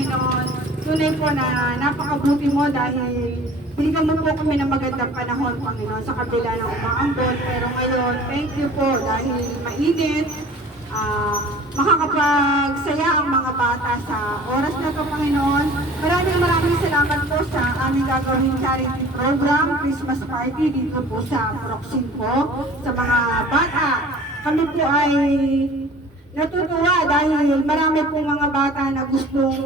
Panginoon. Tunay po na napakabuti mo dahil binigyan mo po kami ng magandang panahon, Panginoon, sa kabila ng umaambon. Pero ngayon, thank you po dahil mainit. Makakapagsaya ang mga bata sa oras na ito, Panginoon. Maraming salamat po sa aming gagawing charity program, Christmas party dito po sa Proxim po, sa mga bata. Kami po ay natutuwa dahil marami pong mga bata na gustong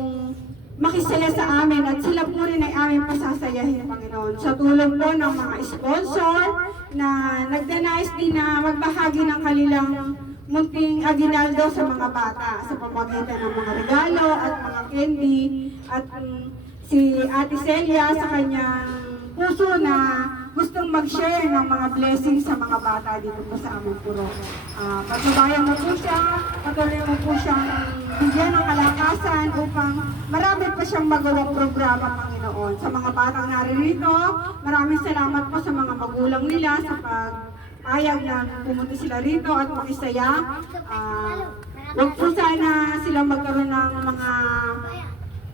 makisaya sa amin at sila po rin ay aming pasasayahin, Panginoon. Sa tulong po ng mga sponsor na nagdanais din na magbahagi ng kanilang munting aginaldo sa mga bata sa pamamagitan ng mga regalo at mga candy at si Ate Celia sa kanyang puso na gustong mag-share ng mga blessings sa mga bata dito po sa aming puro. Pagbabayan mo po siya, patuloy mo po siyang bigyan ng kalakasan upang marami pa siyang magawang programa, Panginoon. Sa mga batang naririto, maraming salamat po sa mga magulang nila sa pag-ayag na pumunta sila rito at makisaya. Huwag po sana silang magkaroon ng mga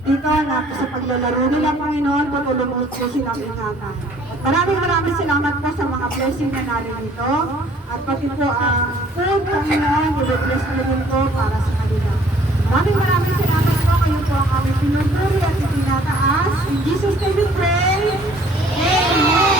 dito na sa paglalaro nila, Panginoon, patuloy mo po silang ingatan. Maraming salamat po sa mga blessing na naririto at pati po ang food, Panginoon, i-bless mo din po para sa kanila. Maraming salamat po, kayo po ang aming pinupuri at itinataas. In Jesus' name we pray. Amen.